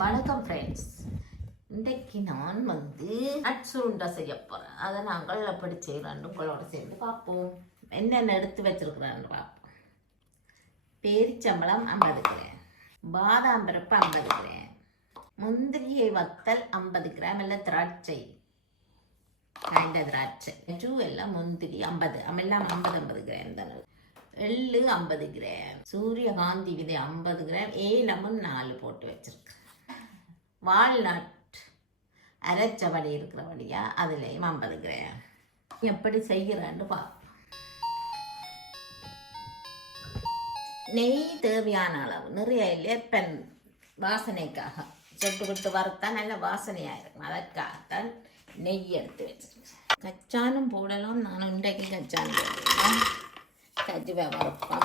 வணக்கம் ஃப்ரெண்ட்ஸ். இன்றைக்கு நான் நட்ஸ் உருண்டை செய்ய போகிறேன். அதை நாங்கள் எப்படி செய்கிறோன்னு உங்களோட சேர்ந்து பார்ப்போம். என்னென்ன எடுத்து வச்சிருக்கிறான்னு பார்ப்போம். பேரிச்சம்பழம் 50 கிராம், பாதாம் பருப்பு 50 கிராம், முந்திரியை வத்தல் 50 கிராம், இல்லை திராட்சை திராட்சை எல்லாம் முந்திரி 50 எல்லாம் 50 கிராம் தானே. எள்ளு 50 கிராம், சூரியகாந்தி விதை 50 கிராம், ஏலமும் 4 போட்டு வச்சிருக்கேன். வால்நட் அரைச்சபடி இருக்கிறபடியா அதுலேயும் 50 கிராம். எப்படி செய்கிறேன்னு பார்ப்போம். நெய் தேவையான அளவு நிறைய இல்லை, பெண் வாசனைக்காக சொட்டு விட்டு வறுத்தா நல்ல வாசனையாக இருக்கும். அதற்காகத்தான் நெய் எடுத்து வச்சிருக்கேன். கச்சானும் போடலாம். நான் இன்றைக்கு கச்சான் போடலாம். கஜுவை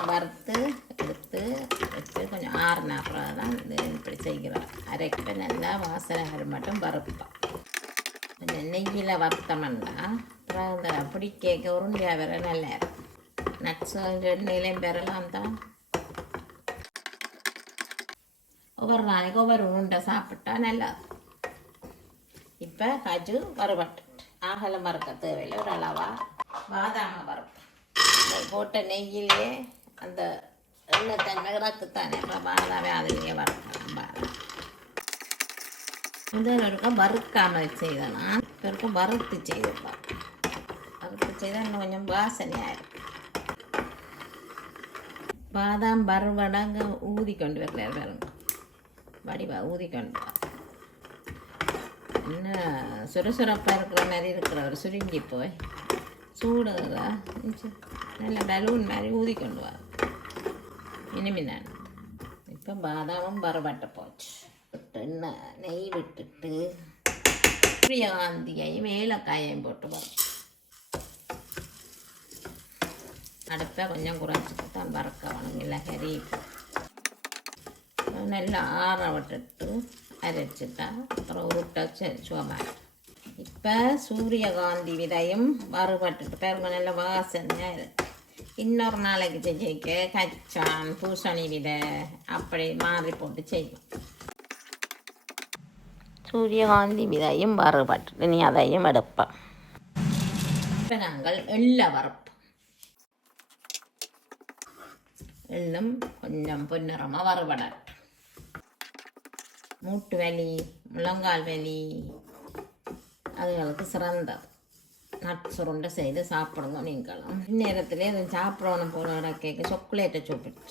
வறுத்து எடுத்து வச்சு கொஞ்சம் ஆறுன அப்புறம் தான் இது இப்படி செய்கிறோம். அரைக்க நல்லா வாசனை மட்டும் வறுப்போம். கொஞ்சம் நெய்யில் வறுத்தோம்னா அப்புறம் அந்த அப்படி கேட்க உருண்டையாக வேற நல்லா இருக்கும். நட்ஸ் எண்ணெயிலையும் பெறலாம் தான். ஒவ்வொரு நாளைக்கு ஒவ்வொரு உருண்டை சாப்பிட்டா நல்லா. இப்போ கஜு வறுபட்டு ஆகலம் வறுக்க தேவையில்லை, ஒரு அளவாக பாதாம வறுப்போம். போட்ட நெய்யிலே அந்த எண்ணெய் தன்மை இறக்குத்தானே, அப்புறம் பாதாமே அதிலேயே வறுக்கலாம். பாதாம் முதல் இருக்கும் வறுக்காமல் செய்தேன்னா இப்போ இருக்கும் வறுத்து செய்துப்பா. வறுத்து செய்தால் இன்னும் கொஞ்சம் வாசனையாக இருக்கும். பாதாம் வறுவடங்க ஊதி கொண்டு வரல பாருங்க, வடிவா ஊதி கொண்டு வா. என்ன சுரசுரப்பாக இருக்கிற மாதிரி இருக்கிற ஒரு சுருங்கி போய் சூடுதா நல்ல பலூன் மாதிரி ஊதி கொண்டு வா. இனிமின்னான் இப்போ பாதாமும் வறுபட்ட போச்சு. எண்ணெய் நெய் விட்டுட்டு சூரியகாந்தியையும் ஏலக்காயையும் போட்டு வரும். அடுப்பை கொஞ்சம் குறைச்சிட்டு தான் வறுக்கணும். இல்லை கறி நல்லா ஆற விட்டுட்டு அரைச்சிட்டா அப்புறம் உருட்டை சுகமாக. இப்போ சூரியகாந்தி விதையும் வறுபட்டுட்டு பாருங்க, நல்ல வாசனையாக இருக்கு. இன்னொரு நாளைக்கு செஞ்சிக்க கச்சான் பூசணி விதை அப்படி மாறி போட்டு செய்வோம். சூரியகாந்தி விதையும் வறுபட்டுட்டு நீ அதையும் எடுப்போம். இப்போ நாங்கள் எள்ளை வறுப்போம். எள்ளும் கொஞ்சம் பொன்னிறமாக வறுபடட்டும். மூட்டு வலி, முழங்கால் வலி அதுகளுக்கு சிறந்தது. நட்ஸ் உருண்டை செய்து சாப்பிடுங்க நீங்களும். இந்நேரத்தில் இதை சாப்பிடணும் போல கேட்க சாக்லேட்டை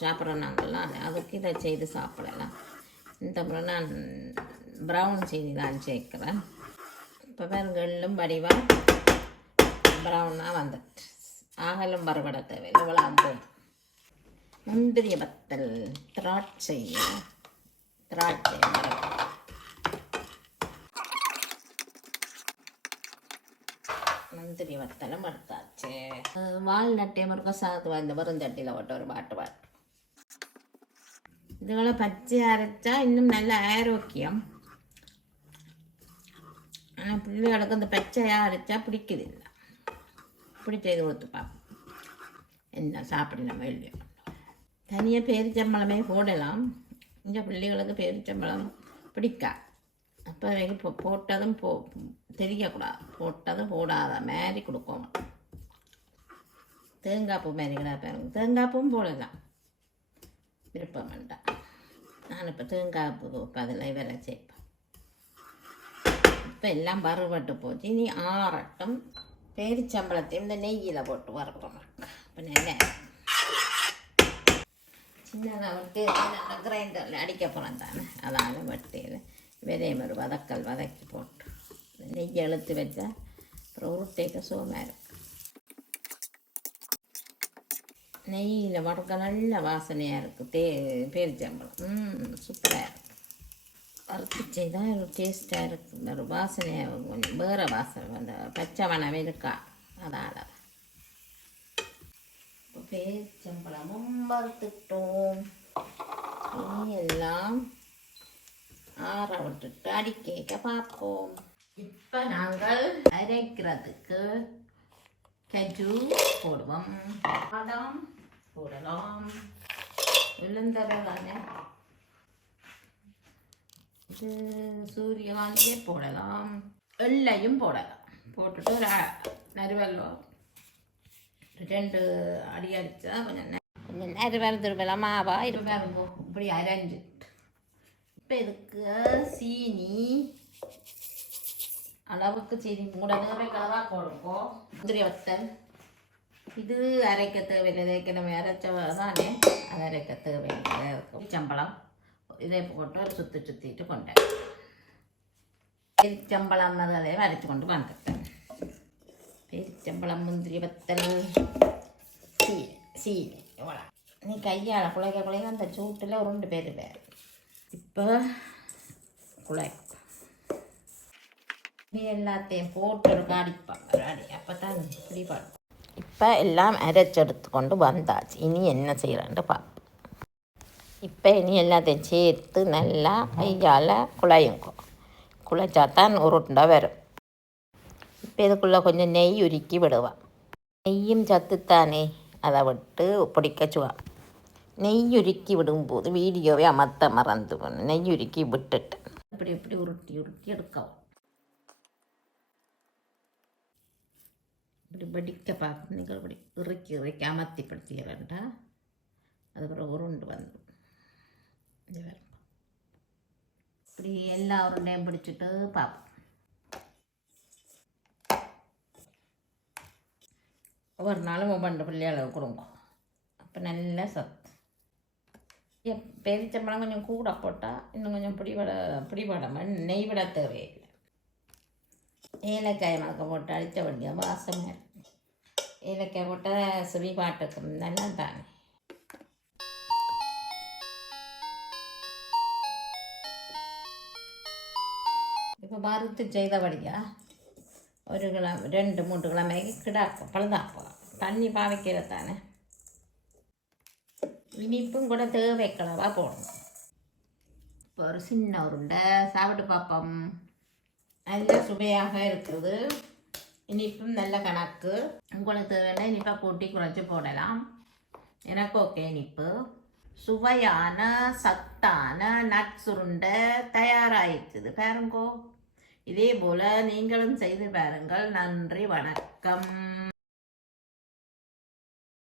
சாப்பிட்றோம் நாங்கள்லாம், அதுக்கு இதை செய்து சாப்பிடலாம். இந்த முறை நான் ப்ரௌன் சீனி தான் சேர்க்குறேன். இப்போ பாருங்களும் வடிவாக ப்ரௌனாக வந்துட்டு ஆகலும் வறுபட தேவையில்லை. இவ்வளோ போதும். முந்திரிய வத்தல் திராட்சை முந்திரி வத்தலும் எடுத்தாச்சு. வால்நட்டையும் இருக்க சாத்து இந்த வருந்தட்டியில் போட்டு ஒரு பாட்டு இதுகளை பச்சை அரைச்சா இன்னும் நல்ல ஆரோக்கியம். ஆனால் பிள்ளைகளுக்கு அந்த பச்சையாக அரைச்சா பிடிக்குது இல்லை. இப்படி செய்து கொடுத்து பார்ப்போம். என்ன சாப்பிடலாம் இல்லையோ. தனியாக பேரிச்சம்பழமே போடலாம். இந்த பிள்ளைகளுக்கு பேரிச்சம்பழம் பிடிக்கா. அப்போ இப்போ போட்டதும் தெரியக்கூடாது, போட்டதும் போடாத மாதிரி கொடுக்கணும். தேங்காய்ப்பூ மாதிரி கிடா பாருங்க, தேங்காய்ப்பூவும் போடலாம், விருப்பம் வேண்டாம். நான் இப்போ தேங்காய்ப்பூ அதில் வேலை சேர்ப்பேன். இப்போ எல்லாம் வறுபட்டு போச்சு. இனி ஆறட்டும். பேரிச்சம்பழத்தையும் இந்த நெய்யில் போட்டு வறுப்போம். இப்போ நல்லா சின்னதாக விட்டு கிரைண்டரில் அடிக்க போகிறேன் தானே, அதால் வெட்டியில் விதையை ஒரு வதக்கி போட்டு நெய் எழுத்து வச்சா அப்புறம் உருட்டைக்க சுகமாக இருக்கும். நெய்யில் வறுக்க நல்ல வாசனையாக இருக்குது. பேரிச்சம்பழம் சூப்பராக இருக்கும். வறுத்து செய்தால் ஒரு டேஸ்ட்டாக இருக்குது. ஒரு வாசனையாக கொஞ்சம் வேறு வாசனை, அந்த பச்சை மணமே இருக்கா, அதால் பேரிச்சம்பழமும் வறுத்துட்டோம். இனி எல்லாம் ஆற விட்டுட்டு அடிக்க பார்ப்போம். இப்போ நாங்கள் அரைக்கிறதுக்கு கஜு போடுவோம், பாதாம் போடலாம், உளுந்தரை தானே இது சூரியகாந்தியே போடலாம், எள்ளையும் போடலாம். போட்டுட்டு ஒரு நறுவல்லோ 2 அடி அடித்தா கொஞ்சம் கொஞ்சம் நறுவல் திருவலாம் மாவா இருப்பாருங்கோ இப்படி அரைஞ்சு. இப்போ இதுக்கு சீனி அளவுக்கு சீனி மூடவே கலவாக போடுங்கோ. முந்திரி வத்தல் இது அரைக்க தேவையில்லை, ஏற்கனவே அரைச்ச தானே அது அரைக்க தேவையில்லை. சம்பளம் இதை போட்டு ஒரு சுற்றிட்டு கொண்டேன். பெருச்சம்பளம் அதே அரைச்சி கொண்டு வந்துட்டேன். பெருச்சம்பளம், முந்திரி வத்தல், சீனி இவ்வளோ. நீ கையால் குழைக்க அந்த சூட்டில் 2 பேர் வேறு. இப்போ குழை நீ எல்லாத்தையும் போட்டு ஒரு காடிப்பாங்க அடி, அப்போ தான் பிடிப்பாங்க. இப்போ எல்லாம் அரைச்செடுத்து கொண்டு வந்தாச்சு. இனி என்ன செய்கிறான்ட்டு பார்ப்போம். இப்போ இனி எல்லாத்தையும் சேர்த்து நல்லா கையால் குழைச்சாத்தான் உருண்டை வரும். இப்போ இதுக்குள்ளே கொஞ்சம் நெய் உருக்கி விடுவான். நெய்யும் சத்துத்தானே, அதை விட்டு பிடிக்கச்சுவான். நெய் உருக்கி விடும்போது வீடியோவை அமர்த்த மறந்து நெய் உருக்கி விட்டுட்டு இப்படி உருட்டி எடுக்கவும். இப்படி படிக்க பார்த்து நீங்கள் இப்படி இறுக்கி அமர்த்திப்படுத்திடுறா. அதுக்கப்புறம் உருண்டு வந்துடும். இப்படி எல்லா உருண்டையும் பிடிச்சிட்டு பார்ப்போம். ஒவ்வொரு நாளும் 2 பிள்ளைகளுக்கு கொடுங்க. அப்போ நல்ல சத்து. பெருச்சம்பளம் கொஞ்சம் கூட போட்டால் இன்னும் கொஞ்சம் பிடிபடாமல் நெய் விட தேவையில்லை. ஏலக்காய் மணக்க போட்டு அடித்த வேண்டிய வாசமாக இருக்கும். ஏலக்காய் போட்டால் சுவி பாட்டுக்கும் நல்லா தானே. இப்போ வறுத்து செய்தபடியா 1 கிழமை 2-3 கிழமைக்கு கிடாக்கும் பழுதாக்கும். தண்ணி பாவைக்கிறது தானே. இனிப்பும் கூட தேவைக்களவாக போடணும். இப்போ ஒரு சின்ன உருண்டை சாப்பிட்டு பார்ப்போம். நல்ல சுவையாக இருக்குது. இனிப்பும் நல்ல கணக்கு. உங்களுக்கு தேவையான இனிப்பாக கூட்டி குறைச்சி போடலாம். எனக்கு ஓகே. இனிப்பு சுவையான சத்தான நட்ஸ் உருண்டை தயாராகிடுச்சுது பாருங்கோ. இதே போல் நீங்களும் செய்து பாருங்கள். நன்றி, வணக்கம்.